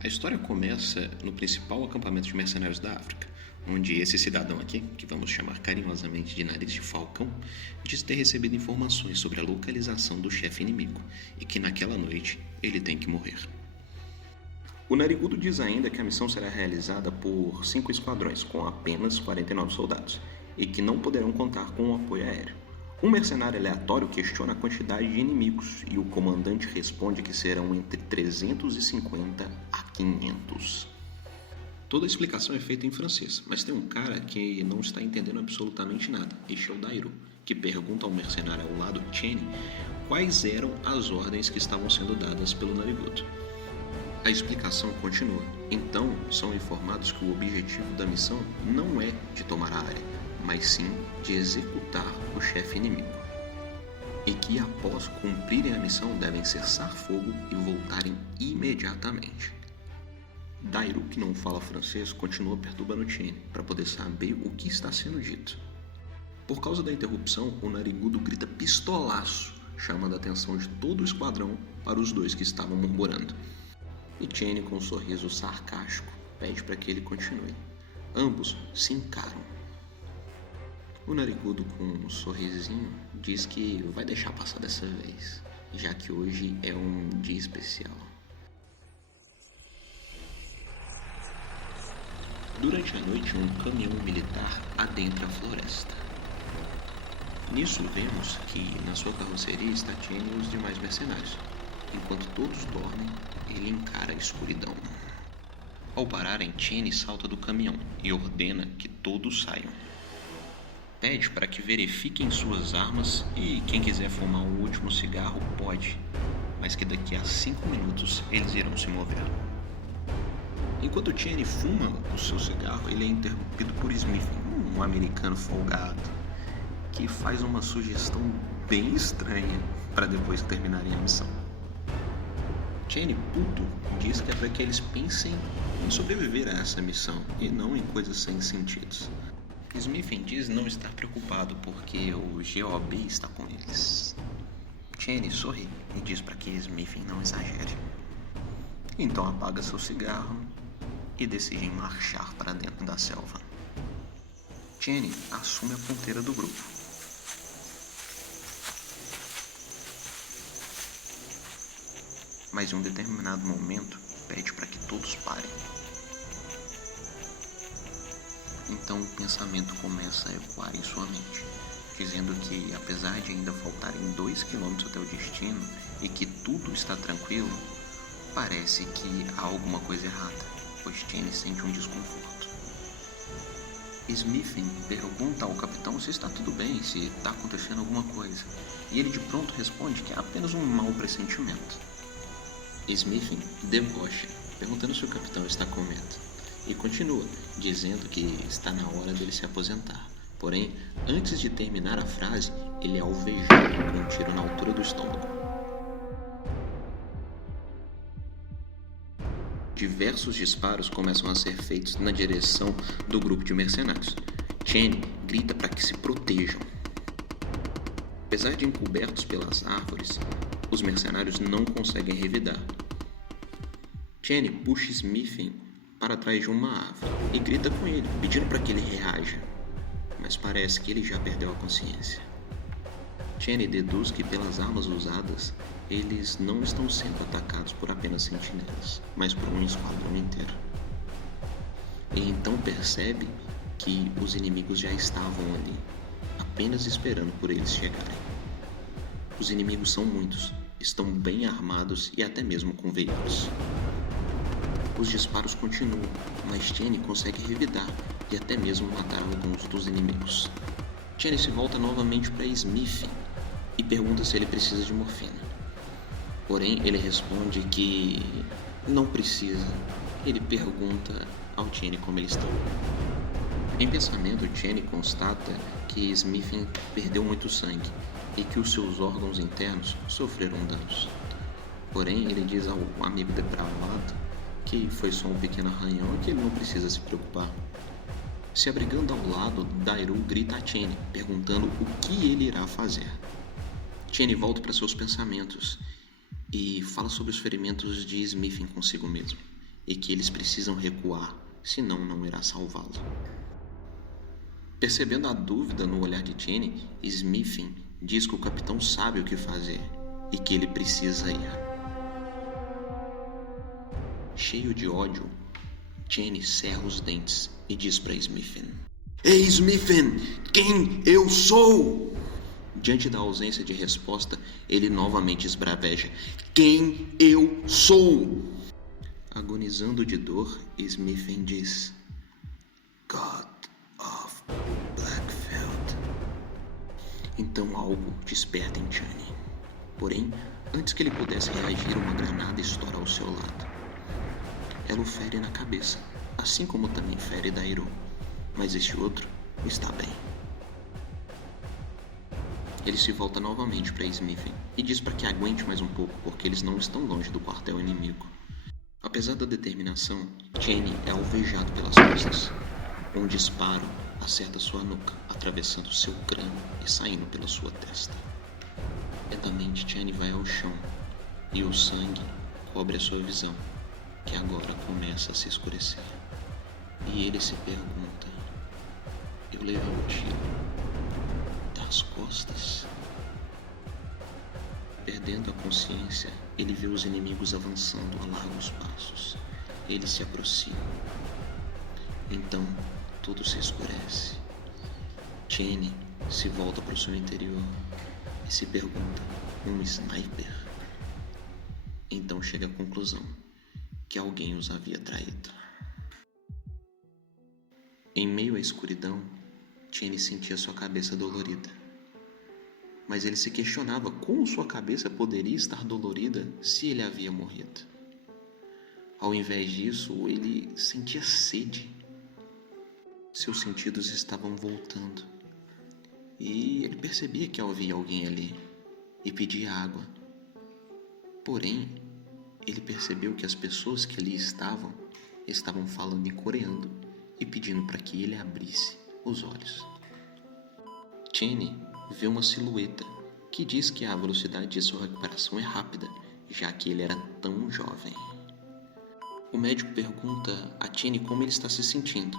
A história começa no principal acampamento de mercenários da África, onde esse cidadão aqui, que vamos chamar carinhosamente de Nariz de Falcão, diz ter recebido informações sobre a localização do chefe inimigo e que naquela noite ele tem que morrer. O narigudo diz ainda que a missão será realizada por 5 esquadrões, com apenas 49 soldados, e que não poderão contar com o apoio aéreo. Um mercenário aleatório questiona a quantidade de inimigos e o comandante responde que serão entre 350 a 500. Toda a explicação é feita em francês, mas tem um cara que não está entendendo absolutamente nada. Este é o Dairo, que pergunta ao mercenário ao lado, Cheney, quais eram as ordens que estavam sendo dadas pelo narigudo. A explicação continua. Então, são informados que o objetivo da missão não é de tomar a área, mas sim de executar o chefe inimigo. E que após cumprirem a missão devem cessar fogo e voltarem imediatamente. Dairo, que não fala francês, continua perturbando Cheney para poder saber o que está sendo dito. Por causa da interrupção, o narigudo grita pistolaço, chamando a atenção de todo o esquadrão para os dois que estavam murmurando. E Cheney, com um sorriso sarcástico, pede para que ele continue. Ambos se encaram. O narigudo, com um sorrisinho, diz que vai deixar passar dessa vez, já que hoje é um dia especial. Durante a noite, um caminhão militar adentra a floresta. Nisso, vemos que na sua carroceria está Cheney e os demais mercenários. Enquanto todos dormem, ele encara a escuridão. Ao pararem, Cheney salta do caminhão e ordena que todos saiam. Pede para que verifiquem suas armas e quem quiser fumar um último cigarro pode, mas que daqui a 5 minutos eles irão se mover. Enquanto Cheney fuma o seu cigarro, ele é interrompido por Smith, um americano folgado, que faz uma sugestão bem estranha para depois terminarem a missão. Cheney, puto, diz que é para que eles pensem em sobreviver a essa missão e não em coisas sem sentidos. Smith diz não estar preocupado porque o GOB está com eles. Cheney sorri e diz para que Smith não exagere. Então apaga seu cigarro e decide marchar para dentro da selva. Cheney assume a ponteira do grupo. Mas em um determinado momento pede para que todos parem. Então o pensamento começa a ecoar em sua mente, dizendo que apesar de ainda faltarem 2 quilômetros até o destino e que tudo está tranquilo, parece que há alguma coisa errada, pois Cheney sente um desconforto. Smith pergunta ao capitão se está tudo bem, se está acontecendo alguma coisa, e ele de pronto responde que é apenas um mau pressentimento. Smith debocha, perguntando se o capitão está com medo. E continua, dizendo que está na hora dele se aposentar. Porém, antes de terminar a frase, ele é alvejado com um tiro na altura do estômago. Diversos disparos começam a ser feitos na direção do grupo de mercenários. Cheney grita para que se protejam. Apesar de encobertos pelas árvores, os mercenários não conseguem revidar. Cheney puxa Smith para trás de uma árvore e grita com ele, pedindo para que ele reaja, mas parece que ele já perdeu a consciência. Cheney deduz que pelas armas usadas, eles não estão sendo atacados por apenas sentinelas, mas por um esquadrão inteiro. E então percebe que os inimigos já estavam ali, apenas esperando por eles chegarem. Os inimigos são muitos, estão bem armados e até mesmo com veículos. Os disparos continuam, mas Cheney consegue revidar e até mesmo matar alguns dos inimigos. Cheney se volta novamente para Smith e pergunta se ele precisa de morfina. Porém, ele responde que não precisa. Ele pergunta ao Cheney como ele está. Em pensamento, Cheney constata que Smith perdeu muito sangue e que os seus órgãos internos sofreram danos. Porém, ele diz ao amigo depravado que foi só um pequeno arranhão e que ele não precisa se preocupar. Se abrigando ao lado, Dairo grita a Cheney, perguntando o que ele irá fazer. Cheney volta para seus pensamentos e fala sobre os ferimentos de Smith consigo mesmo. e que eles precisam recuar, senão não irá salvá-lo. Percebendo a dúvida no olhar de Jenny, Smithin diz que o capitão sabe o que fazer e que ele precisa ir. Cheio de ódio, Jenny cerra os dentes e diz para Smithin: Ei, Smithin, quem eu sou? Diante da ausência de resposta, ele novamente esbraveja: Quem eu sou? Agonizando de dor, Smithin diz: God of Blackfield. Então algo desperta em Chani. Porém, antes que ele pudesse reagir, uma granada estoura ao seu lado. Ela o fere na cabeça, assim como também fere Dairo, mas este outro está bem. Ele se volta novamente para Smithin e diz para que aguente mais um pouco, porque eles não estão longe do quartel inimigo. Apesar da determinação, Jenny é alvejado pelas costas. Um disparo acerta sua nuca, atravessando seu crânio e saindo pela sua testa. Lentamente, Jenny vai ao chão e o sangue cobre a sua visão, que agora começa a se escurecer. E ele se pergunta: eu levei um tiro das costas? Perdendo a consciência, ele vê os inimigos avançando a largos passos. Eles se aproximam. Então, tudo se escurece. Jenny se volta para o seu interior e se pergunta: um sniper? Então chega à conclusão que alguém os havia traído. Em meio à escuridão, Jenny sentia sua cabeça dolorida. Mas ele se questionava como sua cabeça poderia estar dolorida se ele havia morrido. Ao invés disso, ele sentia sede. Seus sentidos estavam voltando. E ele percebia que havia alguém ali e pedia água. Porém, ele percebeu que as pessoas que ali estavam falando em coreano e pedindo para que ele abrisse os olhos. Jenny vê uma silhueta que diz que a velocidade de sua recuperação é rápida, já que ele era tão jovem. O médico pergunta a Jenny como ele está se sentindo.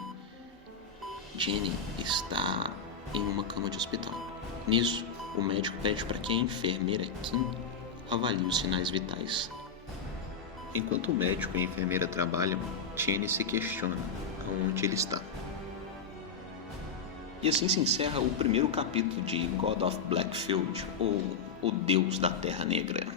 Jenny está em uma cama de hospital. Nisso, o médico pede para que a enfermeira Kim avalie os sinais vitais. Enquanto o médico e a enfermeira trabalham, Jenny se questiona aonde ele está. E assim se encerra o primeiro capítulo de God of Blackfield, ou O Deus da Terra Negra.